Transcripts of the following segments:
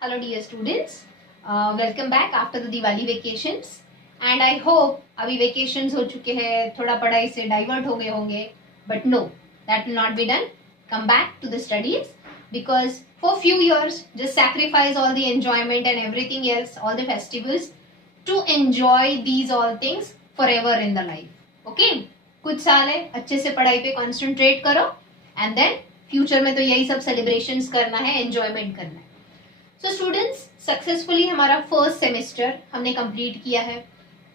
Hello dear students, welcome back after the Diwali vacations and I hope अभी vacations हो चुके हैं, थोड़ा पढ़ाई से divert हो गए होंगे, but no, that will not be done. Come back to the studies because for few years just sacrifice all the enjoyment and everything else, all the festivals to enjoy these all things forever in the life. Okay? कुछ साल है, अच्छे से पढ़ाई पे concentrate करो and then future में तो यही सब celebrations करना है, enjoyment करना है. सो स्टूडेंट्स सक्सेसफुली हमारा फर्स्ट सेमेस्टर हमने कंप्लीट किया है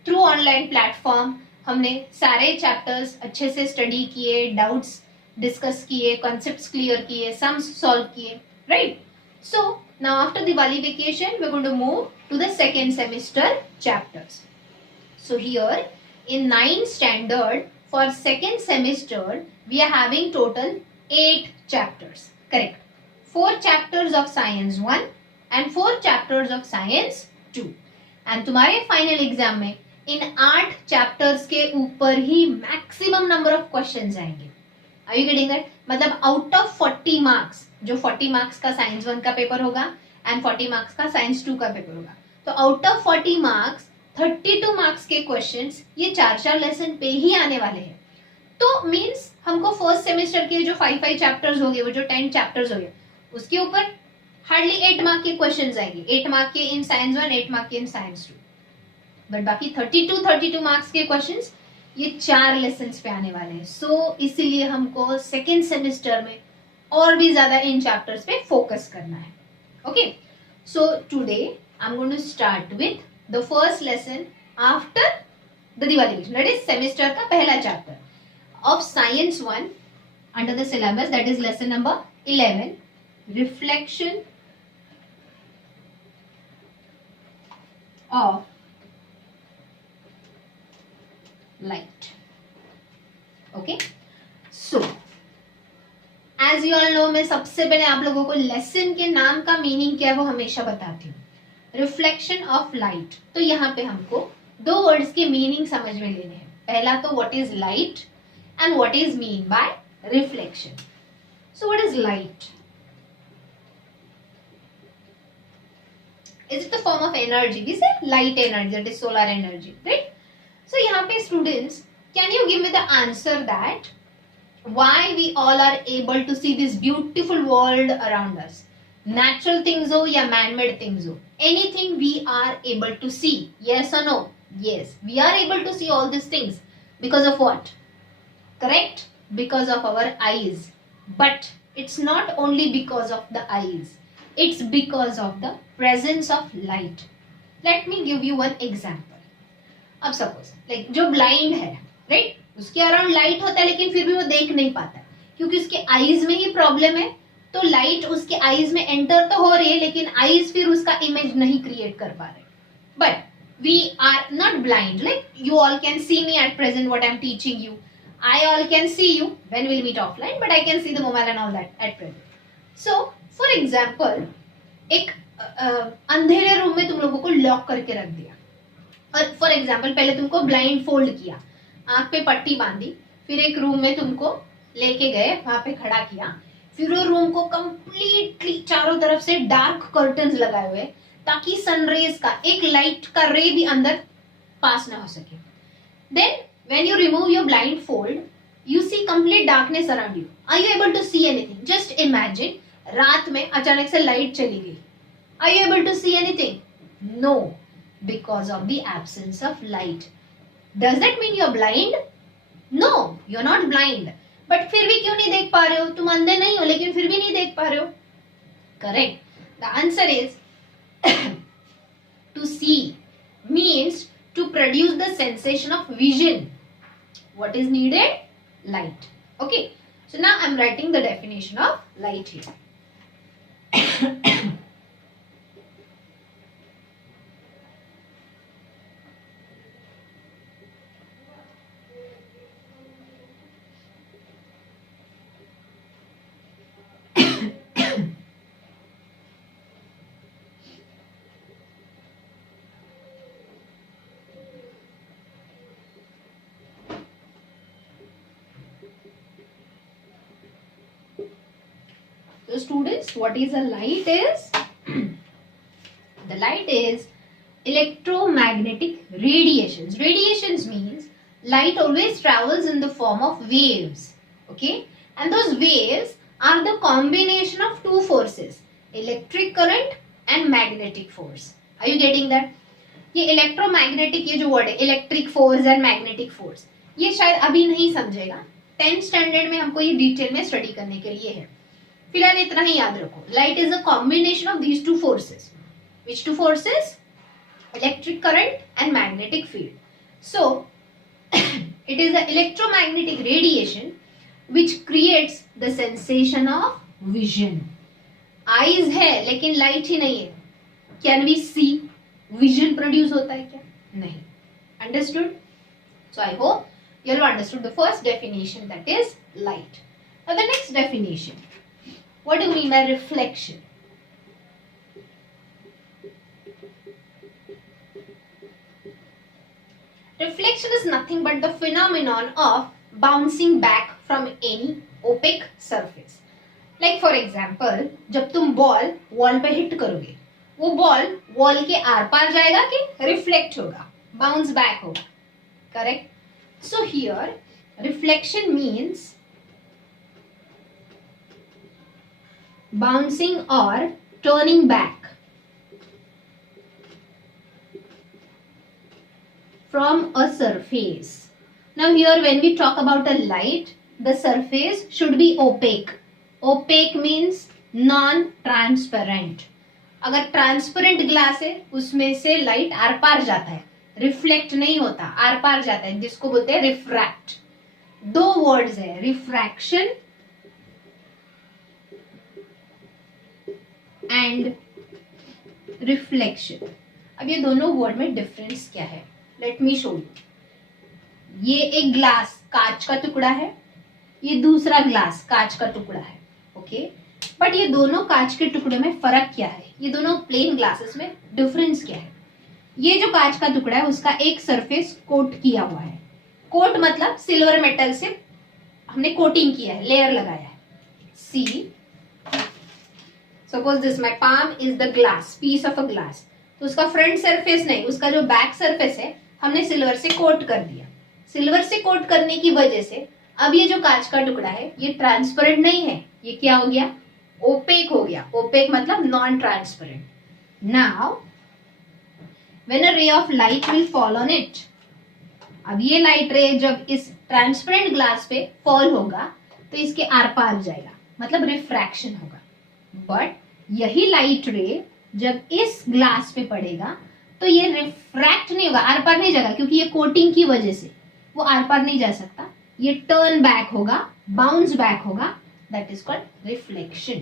थ्रू ऑनलाइन प्लेटफॉर्म. हमने सारे चैप्टर्स अच्छे से स्टडी किए, डाउट्स डिस्कस किए, कॉन्सेप्ट्स क्लियर किए, सम्स सॉल्व किए, right. So now after Diwali vacation we are going to move to the second semester chapters. So here in 9th standard for second semester we are having total 8 chapters, correct. 4 chapters of science 1 and 4 chapters of science 2 and तुम्हारे final exam में इन 8 chapters के ऊपर ही maximum number of questions आएंगे. Are you getting that? मतलब out of 40 marks, जो 40 मार्क्स का साइंस 1 का पेपर होगा एंड 40 मार्क्स का साइंस 2 का पेपर होगा, तो आउट ऑफ 40 मार्क्स 32 मार्क्स के क्वेश्चंस ये 4 लेसन पे ही आने वाले हैं. तो मींस हमको फर्स्ट सेमेस्टर के जो 5 चैप्टर्स हो गए, वो जो 10 चैप्टर्स हो गए, उसके ऊपर हार्डली 8 मार्क के क्वेश्चंस आएंगे. 8 मार्क के इन साइंस 1, 8 मार्क के इन साइंस 2, बट बाकी 32 मार्क्स के क्वेश्चंस ये 4 लेसन्स पे आने वाले हैं. सो इसीलिए हमको सेकेंड सेमेस्टर में और भी ज्यादा इन चैप्टर्स पे फोकस करना है. Okay, so today I am going to start with the first lesson after the Diwali vacation, that is semester का पहला chapter of science 1 under the syllabus, that is lesson number 11, reflection of light. Okay, so as you all know, मैं सबसे पहले आप लोगों को लेसन के नाम का मीनिंग क्या है वो हमेशा बताती हूँ. रिफ्लेक्शन ऑफ लाइट, तो यहाँ पे हमको 2 वर्ड्स के मीनिंग समझ में लेने हैं. पहला तो what is light and what is mean by reflection. So what is light? Is it a form of energy? We say light energy, that is solar energy, right? So यहाँ पे students, can you give me the answer that why we all are able to see this beautiful world around us? Natural things हो या man-made things हो, anything we are able to see, yes or no? Yes, we are able to see all these things because of what? Correct? Because of our eyes. But it's not only because of the eyes. It's because of the presence of light. Let me give you one example. अब suppose like जो ब्लाइंड है, राइट, उसके around light होता है लेकिन फिर भी वो देख नहीं पाता क्योंकि उसके आईज में ही प्रॉब्लम है. तो लाइट उसके आईज में एंटर तो हो रही है लेकिन आईज फिर उसका इमेज नहीं क्रिएट कर पा रहे. But we are not blind, like you all can see me at present what I am teaching you. I all can see you when we'll meet offline, but I can see the mobile and all that at present. So, for example, एक अंधेरे रूम में तुम लोगों को लॉक करके रख दिया और फॉर एग्जाम्पल पहले तुमको ब्लाइंड फोल्ड किया, आंख पे पट्टी बांधी, फिर एक रूम में तुमको लेके गए, वहां पे खड़ा किया, फिर वो रूम को कंप्लीटली चारों तरफ से डार्क कर्टन्स लगाए हुए ताकि सनरेज का एक लाइट का रे भी अंदर पास ना हो सके. Then when you remove your blindfold, you see complete darkness around you. Are you able to see anything? Just imagine, रात में अचानक से लाइट चली गई. Are you able to see anything? No, because of the absence of light. Does that mean you're blind? No, you're not blind. But फिर भी क्यों नहीं देख पा रहे हो? तुम अंधे नहीं हो लेकिन फिर भी नहीं देख पा रहे हो. Correct. The answer is to see means to produce the sensation of vision. What is needed? Light. Okay, so now I'm writing the definition of light here. So students, what is a light is The light is electromagnetic radiations. Radiations means light always travels in the form of waves. Okay, and those waves are the combination of two forces, electric current and magnetic force. Are you getting that? ये इलेक्ट्रोमैग्नेटिक, ये जो वर्ड है electric force and magnetic force, ये शायद अभी नहीं समझेगा, 10th standard में हमको ये डिटेल में स्टडी करने के लिए है. फिलहाल इतना ही याद रखो. Light is a combination of these two forces. Which two forces? Electric current and magnetic field. So it is the electromagnetic radiation which creates the sensation of vision. Eyes है लेकिन लाइट ही नहीं है. Can we see? Vision produce होता है क्या? नहीं. Understood? So I hope you all understood the first definition, that is light. Now the next definition. What do you mean by reflection? Reflection is nothing but the phenomenon of bouncing back from any opaque surface. Like for example, जब तुम ball wall पे हिट करोगे, वो ball wall के आर पार जाएगा कि रिफ्लेक्ट होगा, bounce back होगा. Correct? So here reflection means bouncing or turning back from a surface. Now here when we talk about a light, the surface should be opaque. Opaque means non-transparent. अगर transparent glass है उसमें से light are पार जाता है, रिफ्लेक्ट नहीं होता, आर पार जाता है, जिसको बोलते हैं रिफ्रैक्ट. दो वर्ड्स है, रिफ्रैक्शन एंड रिफ्लेक्शन. अब ये दोनों वर्ड में डिफरेंस क्या है? Let me show you. ये एक ग्लास कांच का टुकड़ा है, ये दूसरा ग्लास कांच का टुकड़ा है. ओके, बट ये दोनों कांच के टुकड़े में फर्क क्या है? ये दोनों प्लेन ग्लासेस में डिफरेंस क्या है? ये जो कांच का टुकड़ा है उसका एक सरफेस कोट किया हुआ है. कोट मतलब सिल्वर मेटल से हमने कोटिंग किया है, लेयर लगाया है. See suppose this my palm is the glass, piece of a glass. तो उसका फ्रंट सरफेस नहीं, उसका जो बैक सरफेस है हमने सिल्वर से कोट कर दिया. सिल्वर से कोट करने की वजह से अब ये जो कांच का टुकड़ा है ये ट्रांसपेरेंट नहीं है, ये क्या हो गया? ओपेक हो गया. ओपेक मतलब non transparent. Now when a ray of light will fall on it, अब ये लाइट रे जब इस ट्रांसपेरेंट ग्लास पे फॉल होगा तो इसके आर पार जाएगा, मतलब रिफ्रैक्शन होगा. बट यही लाइट रे जब इस ग्लास पे पड़ेगा तो ये रिफ्रैक्ट नहीं होगा, आर पार नहीं जाएगा, क्योंकि ये कोटिंग की वजह से वो आर पार नहीं जा सकता. ये टर्न बैक होगा, बाउंस बैक होगा. That is called reflection.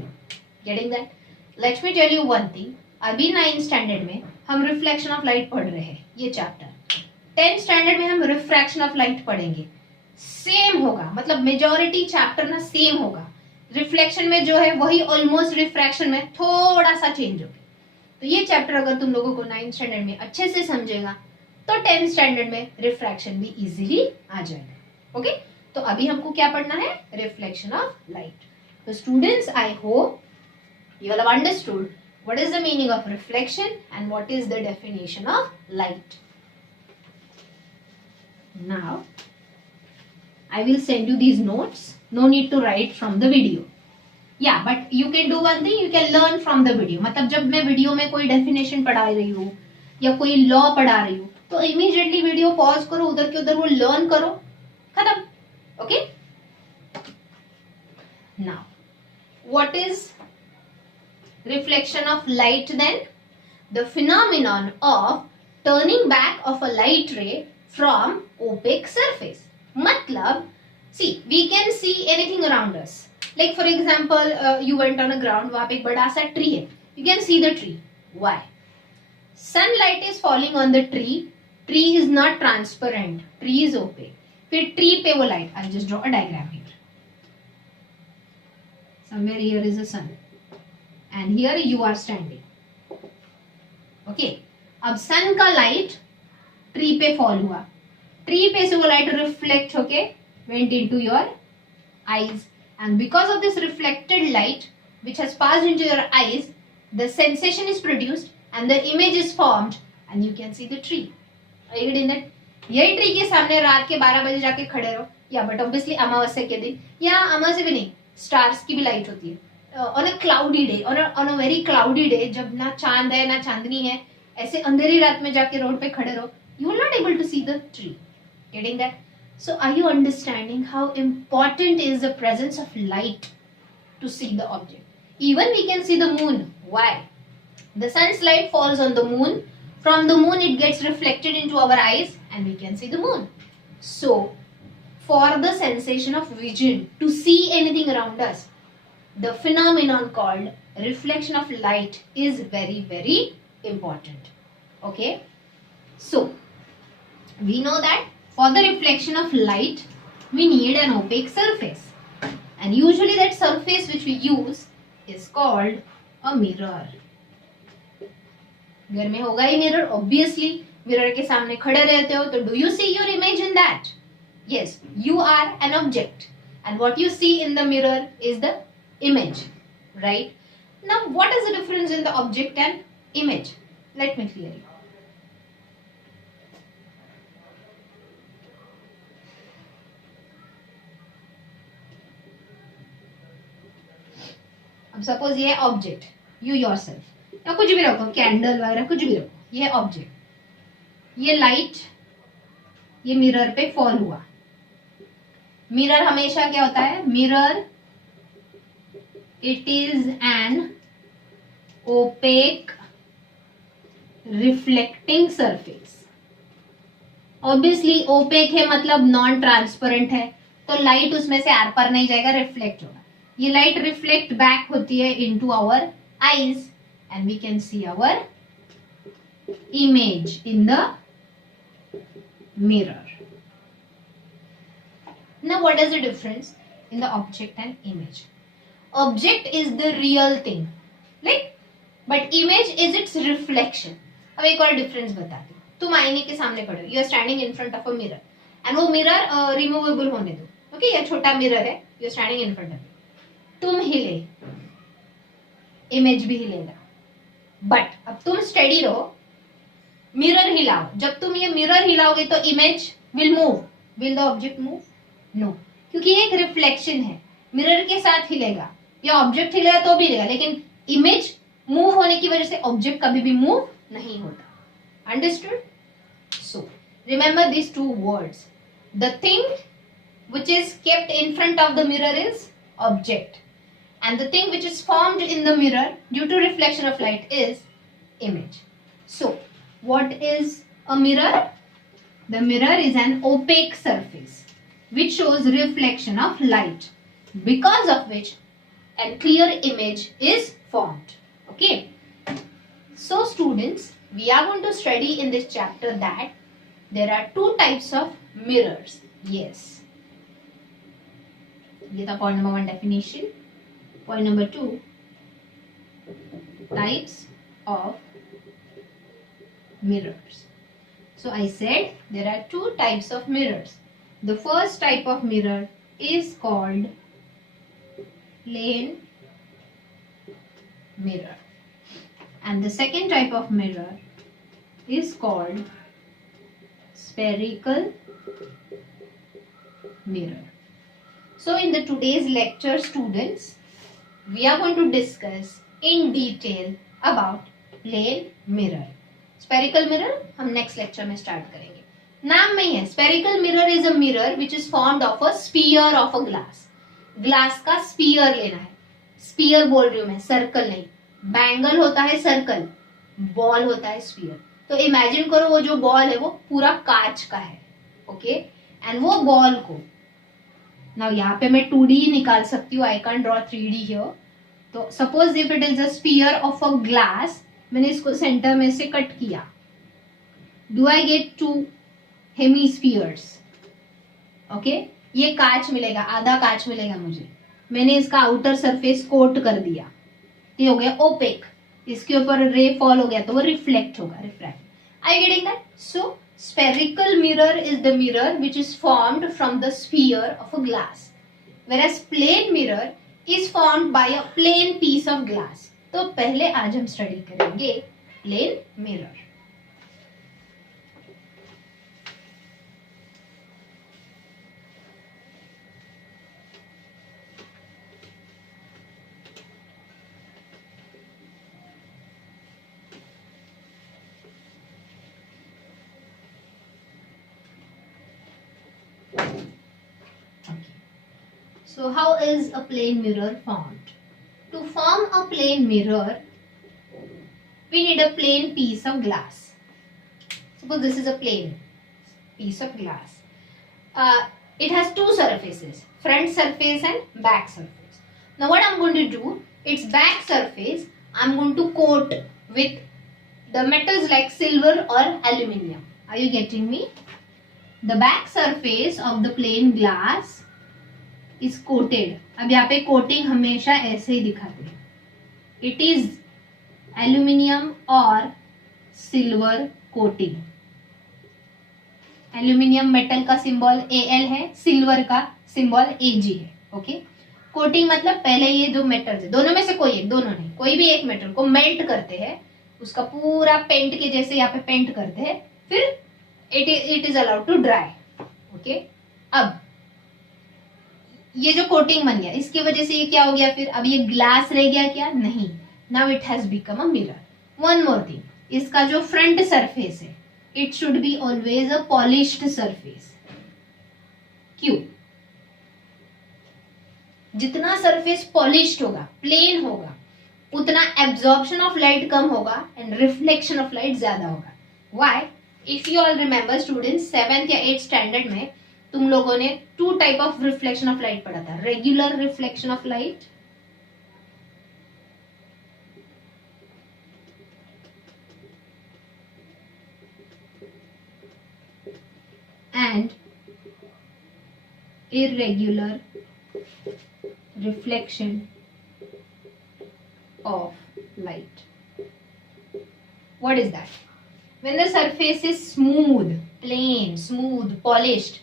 Getting that? Let me tell you one thing. अभी 9th स्टैंडर्ड में हम रिफ्लेक्शन ऑफ लाइट पढ़ रहे हैं, ये चैप्टर. 10th स्टैंडर्ड में हम रिफ्रैक्शन ऑफ लाइट पढ़ेंगे. सेम होगा, मतलब मेजॉरिटी चैप्टर ना सेम होगा. रिफ्लेक्शन में जो है वही ऑलमोस्ट रिफ्रैक्शन में थोड़ा सा चेंज होगा. तो ये चैप्टर अगर तुम लोगों को 9th स्टैंडर्ड में अच्छे से समझेगा तो 10th स्टैंडर्ड में रिफ्रैक्शन भी इजीली आ जाएगा. ओके, तो अभी हमको क्या पढ़ना है? Reflection of light. तो students, I hope you all have understood what is the meaning of reflection and what is the definition of light. Now I will send you these notes. No need to write from the video. Yeah, but you can do one thing, you can learn from the video. मतलब जब मैं वीडियो में कोई डेफिनेशन पढ़ा रही हूँ या कोई लॉ पढ़ा रही हूँ तो इमीडिएटली वीडियो पॉज करो, उधर के उधर वो लर्न करो, खत्म. Okay, now what is reflection of light then? The phenomenon of turning back of a light ray from opaque surface. Matlab, see, we can see anything around us. Like for example, you went on a ground, वहाँ पे एक बड़ा सा tree है. You can see the tree. Why? Sunlight is falling on the tree. Tree is not transparent. Tree is opaque. फिर tree पे वो light. I'll just draw a diagram here. Somewhere here is a sun. And here you are standing. Okay, अब सन का light tree पे फॉल हुआ, ट्री पे से वो लाइट रिफ्लेक्ट होके went into your eyes, and because of this reflected light which has passed into your eyes, the sensation is produced. and the image is formed and you can see the tree. Are you getting that? यही ट्री के सामने रात के 12 बजे जाके खड़े रहो, या बट ऑब्वियसली अमावस्या के दिन, या अमावस्या भी नहीं, स्टार्स की भी लाइट होती है on a cloudy day, on a very cloudy day, जब ना चांद है ना चांदनी है, ऐसे अंधेरी रात में जाके रोड पे खड़े रहो, you will not able to see the tree. Getting that? So are you understanding how important is the presence of light to see the object? Even we can see the moon. Why? The sun's light falls on the moon. From the moon it gets reflected into our eyes and we can see the moon. So for the sensation of vision, to see anything around us, the phenomenon called reflection of light is very, very important. Okay? So we know that for the reflection of light we need an opaque surface, and usually that surface which we use is called a mirror. घर में होगा ही mirror, obviously mirror के सामने खड़े रहते हो, तो do you see your image in that? Yes, you are an object and what you see in the mirror is the image, right? Now what is the difference in the object and image? Let me clear you. अब सपोज ये object, you yourself, या कुछ भी रखो, कैंडल वगैरह कुछ भी रखो, ये ऑब्जेक्ट, ये लाइट ये मिरर पे फॉल हुआ. मिरर हमेशा क्या होता है? Mirror it is an opaque reflecting surface. Obviously opaque है मतलब नॉन ट्रांसपेरेंट है, तो लाइट उसमें से आर पार नहीं जाएगा, रिफ्लेक्ट होगा. ये लाइट रिफ्लेक्ट बैक होती है into our eyes and we can see our image in the mirror. Now what is the difference in the object and image? Object is the real thing, like, but image is its reflection. अब एक और डिफरेंस बताती हूँ. तुम आईने के सामने खड़े हो, you are standing in front of a mirror, and वो मिरर रिमूवेबल होने दो, ओके, ये छोटा मिरर है, you are standing in front of it. तुम हिले, इमेज भी हिलेगा. बट अब तुम स्टेडी रहो, मिरर हिलाओ. जब तुम ये मिरर हिलाओगे तो image will move. Will the object move? No, क्योंकि ये एक रिफ्लेक्शन है, मिरर के साथ हिलेगा, या ऑब्जेक्ट हिलेगा तो भी हिलेगा, लेकिन इमेज मूव होने की वजह से ऑब्जेक्ट कभी भी मूव नहीं होता. Understood? So remember this two words. The thing which is kept in front of the mirror is object, and the thing which is formed in the mirror due to reflection of light is image. So what is a mirror? The mirror is an opaque surface which shows reflection of light, because of which a clear image is formed. Okay, so students, we are going to study in this chapter that there are two types of mirrors. Yes, ये था point number 1 definition. Point number 2, types of mirrors. So I said there are two types of mirrors. The first type of mirror is called plane mirror, and the second type of mirror is called spherical mirror. So in the today's lecture, students, we are going to discuss in detail about plane mirror. Spherical mirror हम next lecture में start करेंगे. नाम में ही है, spherical mirror is a mirror which is formed of a sphere of a glass. Glass का स्पीयर लेना है. स्पीयर बोल रही हूं मैं, सर्कल नहीं. बैंगल होता है सर्कल, बॉल होता है स्पीयर. तो इमेजिन करो वो जो बॉल है वो पूरा कांच का है, ओके, एंड वो बॉल को ना यहाँ पे मैं 2D निकाल सकती हूँ, I can draw 3D here. तो suppose if it is a sphere of a glass, मैंने इसको सेंटर में से कट किया, do I get 2 hemispheres? Okay, ये कांच मिलेगा, आधा कांच मिलेगा मुझे. मैंने इसका आउटर सरफेस कोट कर दिया, ये हो गया ओपेक. इसके ऊपर रे फॉल हो गया तो वो रिफ्लेक्ट होगा, refract. I getting that? So spherical mirror is the mirror which is formed from the sphere of a glass, whereas plane mirror is formed by a plain piece of glass. तो पहले आज हम स्टडी करेंगे plane mirror. So how is a plane mirror formed? To form a plane mirror, we need a plain piece of glass. Suppose this is a plain piece of glass. It has two surfaces, front surface and back surface. Now what I'm going to do, its back surface, I'm going to coat with the metals like silver or aluminium. Are you getting me? The back surface of the plain glass is coated. अब यहाँ पे कोटिंग हमेशा ऐसे ही दिखाते हैं. It is aluminium और silver coating. Aluminium metal का symbol Al है, सिल्वर का सिंबल Ag है. ओके, कोटिंग मतलब पहले ये जो मेटल्स है, दोनों में से कोई एक, दोनों नहीं, कोई भी एक मेटल को मेल्ट करते हैं, उसका पूरा पेंट के जैसे यहाँ पे पेंट करते हैं, फिर it is allowed to dry. Okay, अब ये जो कोटिंग बन गया, इसकी वजह से ये क्या हो गया, फिर अब ये ग्लास रह गया क्या? नहीं. Now it has become a mirror. One more thing, इसका जो फ्रंट सरफेस है, it should be always a polished surface. क्यों? जितना सरफेस पॉलिश्ड होगा, प्लेन होगा, उतना एब्जॉर्प्शन ऑफ लाइट कम होगा एंड रिफ्लेक्शन ऑफ लाइट ज्यादा होगा. Why? If you all remember students, 7th या 8th स्टैंडर्ड में तुम लोगों ने 2 type of reflection of light पढ़ा था. Regular reflection of light and irregular reflection of light. What is that? When the surface is smooth, plain, smooth, polished,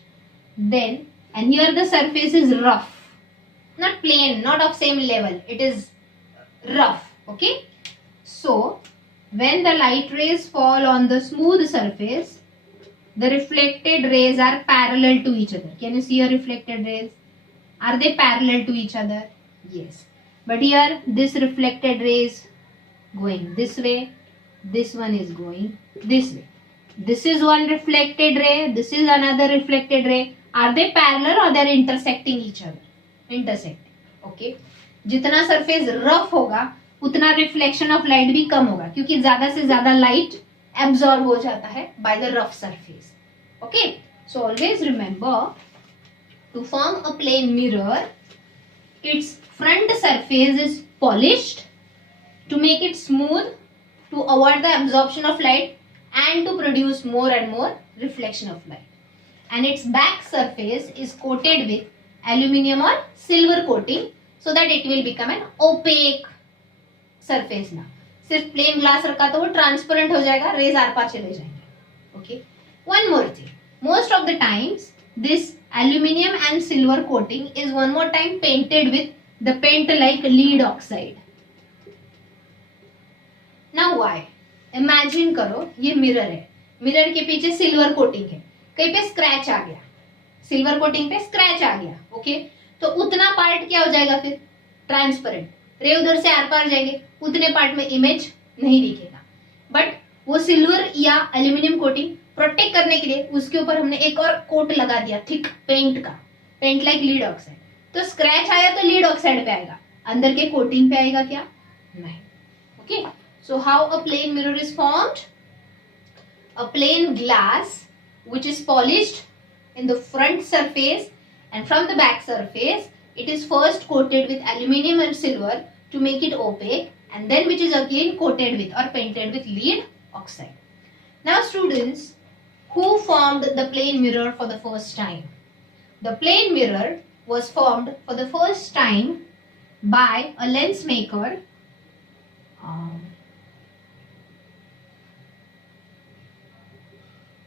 then, and here the surface is rough, not plain, not of same level, it is rough. Okay, so when the light rays fall on the smooth surface, the reflected rays are parallel to each other. Can you see your reflected rays? Are they parallel to each other? Yes. But here this reflected rays going this way, this one is going this way. This is one reflected ray, this is another reflected ray. Are they parallel or they are intersecting each other? Intersecting. Okay. जितना surface rough होगा, उतना reflection of light भी कम होगा, क्योंकि ज्यादा से ज्यादा light absorb हो जाता है by the rough surface. Okay, so always remember, to form a plane mirror, its front surface is polished to make it smooth, to avoid the absorption of light and to produce more and more reflection of light. And its back surface is coated with aluminium or silver coating so that it will become an opaque surface. ना सिर्फ plane glass रखा तो वो ट्रांसपेरेंट हो जाएगा, raise are पार चले जाएंगे. Okay, one more thing, most of the times this aluminium and silver coating is one more time painted with the paint like lead oxide. Now why? Imagine करो ये मिरर है, मिरर के पीछे सिल्वर कोटिंग है, कहीं पे स्क्रैच आ गया, सिल्वर कोटिंग पे स्क्रैच आ गया. ओके, तो उतना पार्ट क्या हो जाएगा फिर? ट्रांसपेरेंट. रे उधर से आर पार जाएंगे, उतने पार्ट में इमेज नहीं दिखेगा. बट वो सिल्वर या एल्यूमिनियम कोटिंग प्रोटेक्ट करने के लिए उसके ऊपर हमने एक और कोट लगा दिया, थिक पेंट का, पेंट लाइक लीड ऑक्साइड. तो स्क्रैच आया तो लीड ऑक्साइड पे आएगा, अंदर के कोटिंग पे आएगा क्या? नहीं. Okay, so how a plane mirror is formed? A plane glass which is polished in the front surface and from the back surface, it is first coated with aluminium and silver to make it opaque, and then which is again coated with or painted with lead oxide. Now students, who formed the plane mirror for the first time? The plane mirror was formed for the first time by a lens maker,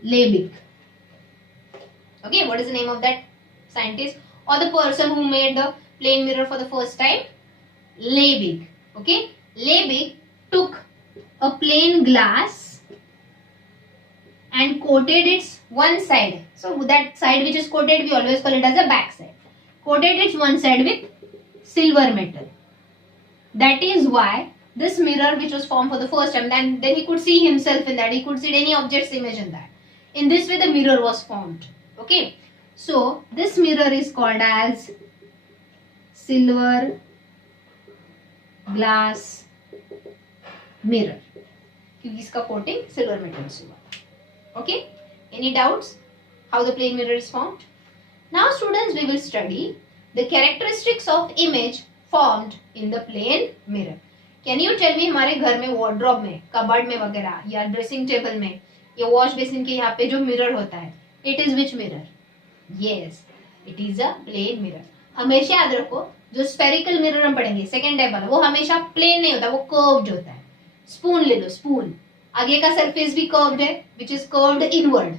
Liebig. Okay, what is the name of that scientist or the person who made the plane mirror for the first time? Liebig. Okay, Liebig took a plain glass and coated its one side. So that side which is coated, we always call it as a back side. Coated its one side with silver metal. That is why this mirror which was formed for the first time, then he could see himself in that. He could see any object's image in that. In this way the mirror was formed. Okay. So this mirror is called as silver glass mirror. क्योंकि इसका coating silver metal से हुआ. Okay? Any doubts how the plane mirror is formed? Now students, we will study the characteristics of image formed in the plane mirror. Can you tell me हमारे घर में wardrobe में, कबर्ड में वगैरह या ड्रेसिंग टेबल में या वॉश बेसिन के यहाँ पे जो मिरर होता है, it is which mirror? Yes, it is a plane mirror. हमेशा याद रखो, जो स्फेरिकल मिरर हम पढ़ेंगे सेकेंड टाइप वाला, वो हमेशा प्लेन नहीं होता, वो कर्व्ड होता है. स्पून ले लो, स्पून आगे का सरफेस भी कर्व्ड है, विच इज कर्व्ड इनवर्ड.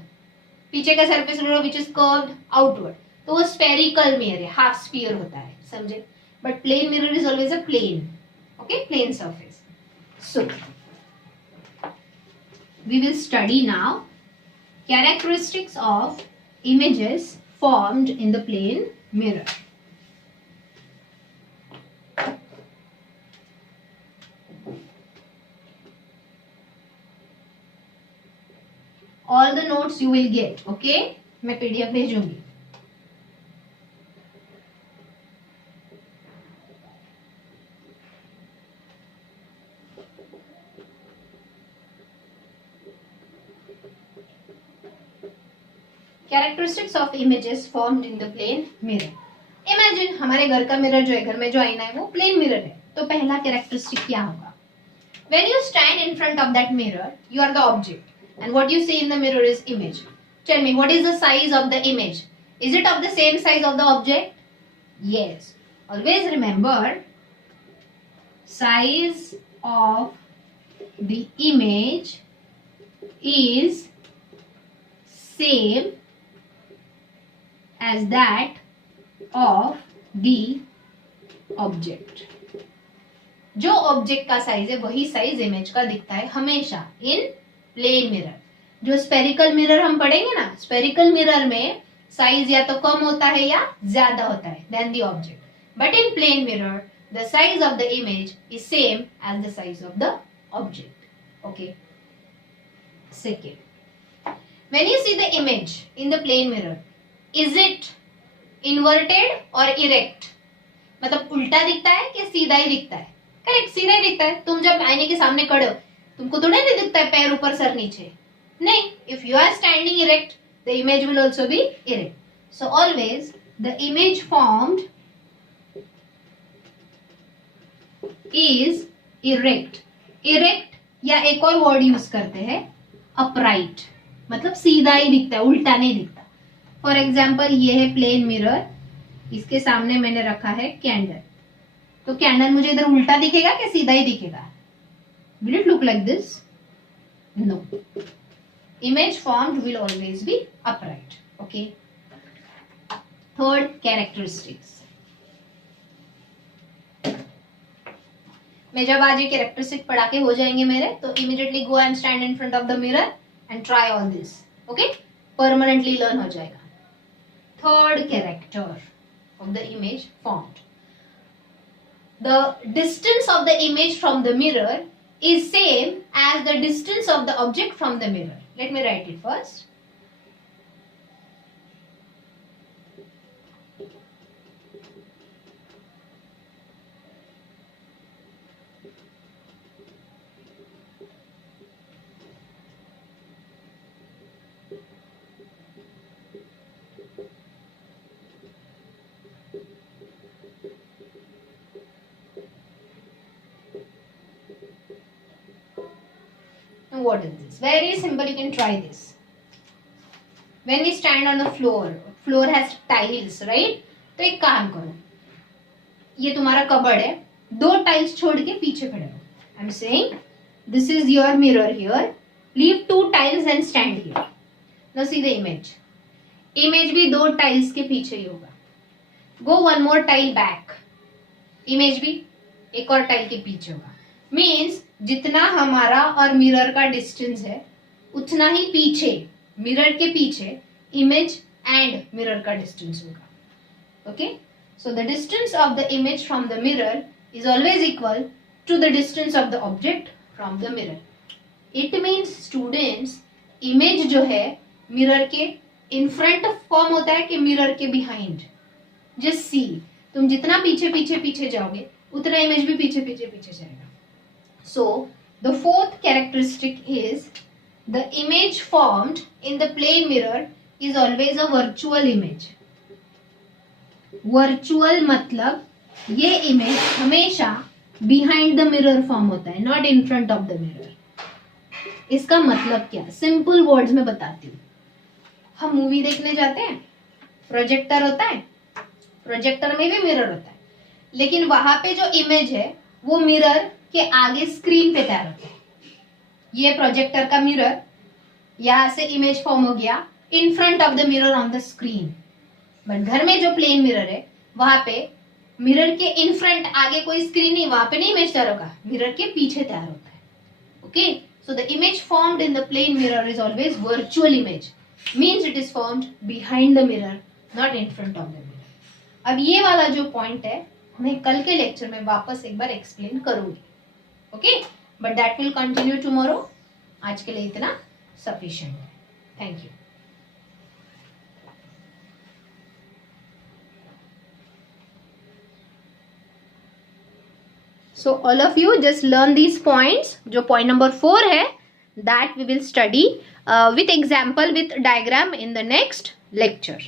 पीछे का सरफेस ले लो, विच इज कर्व्ड आउटवर्ड. तो वो स्फेरिकल मिरर है, हाफ स्फीयर होता है, समझे. But plane mirror is always a plane. Okay, plane surface. So we will study now characteristics of images formed in the plane mirror. All the notes you will get, okay? मैं PDF भेजूंगी. Characteristics of images formed in the plane mirror. Imagine हमारे घर का मिरर जो है, घर में जो आईना है वो प्लेन मिरर है. तो पहला कैरेक्टरिस्टिक क्या होगा? When you stand in front of that mirror, you are the object, and what you see in the mirror is image. Tell me, what is the size of the image? Is it of the same size of the object? Yes. Always remember, size of the image is same as that of the object. जो ऑब्जेक्ट का साइज है वही size image का दिखता है हमेशा इन plane mirror. जो spherical mirror हम पढ़ेंगे ना, स्पेरिकल मिरर में साइज या तो कम होता है या ज्यादा होता है than the object. But in plane mirror the size of the image is same as the size of the object. Okay. Second, when you see the image in the plane mirror, is it inverted or erect? मतलब उल्टा दिखता है कि सीधा ही दिखता है? करेक्ट, सीधा ही दिखता है. तुम जब आईने के सामने खड़े हो, तुमको थोड़ा नहीं दिखता है पैर ऊपर सर नीचे? नहीं. If you are standing erect, the image will also be erect. So always the image formed is erect. Erect या एक और वर्ड यूज करते हैं upright. मतलब सीधा ही दिखता है, उल्टा नहीं दिखता. फॉर एग्जाम्पल ये है प्लेन मिरर, इसके सामने मैंने रखा है कैंडल. तो कैंडल मुझे इधर उल्टा दिखेगा क्या सीधा ही दिखेगा? Will it look like this? No. Image formed will always be upright. Okay. Third characteristics. मैं जब आज ये कैरेक्टरिस्टिक पढ़ा के हो जाएंगे मेरे, तो immediately go and stand in front of the mirror and try all this. Okay, permanently learn हो जाएगा. Third character of the image formed. The distance of the image from the mirror is same as the distance of the object from the mirror. Let me write it first. What is this? Very simple, you can try this. When we stand on the floor has tiles, right? तो एक काम करो, ये तुम्हारा कबर्ड है, 2 टाइल्स छोड़ के पीछे खड़े हो. I am saying this is your mirror here, leave 2 tiles and stand here. Now see the image. Image भी 2 टाइल्स के पीछे ही होगा. गो 1 मोर टाइल बैक, इमेज भी एक और टाइल के पीछे होगा. मीन्स जितना हमारा और मिरर का डिस्टेंस है उतना ही पीछे, मिरर के पीछे इमेज एंड मिरर का डिस्टेंस होगा. Okay, so the distance of the image from the mirror is always equal to the distance of the object from the mirror. It means students, image जो है मिरर के in front form होता है कि मिरर के behind. Just see, तुम जितना पीछे पीछे पीछे जाओगे उतना इमेज भी पीछे पीछे पीछे जाएगा. So the fourth characteristic is the image formed in the plane mirror is always a virtual image. Virtual मतलब ये इमेज हमेशा बिहाइंड द मिरर फॉर्म होता है, not in front of the mirror. इसका मतलब क्या, सिंपल वर्ड्स में बताती हूँ. हम मूवी देखने जाते हैं, प्रोजेक्टर होता है, प्रोजेक्टर में भी मिरर होता है, लेकिन वहां पे जो इमेज है वो मिरर के आगे स्क्रीन पे तैयार होता है. ये प्रोजेक्टर का मिरर, यहां से इमेज फॉर्म हो गया इन front of the mirror on the screen. But घर में जो प्लेन मिरर है वहां पे मिरर के इन फ्रंट आगे कोई स्क्रीन नहीं, वहां पे नहीं इमेज तैयार होगा, मिरर के पीछे तैयार होता है. Okay, so the image formed in the plane mirror is always virtual image, means it is formed behind the mirror, not in front of the mirror. अब ये वाला जो पॉइंट है मैं कल के लेक्चर में वापस एक बार एक्सप्लेन करूंगी. Okay, but that will continue tomorrow. आज के लिए इतना सफिशिएंट है. Thank you. So all of you just learn these points. जो point number 4 है that we will study with example with diagram in the next lecture.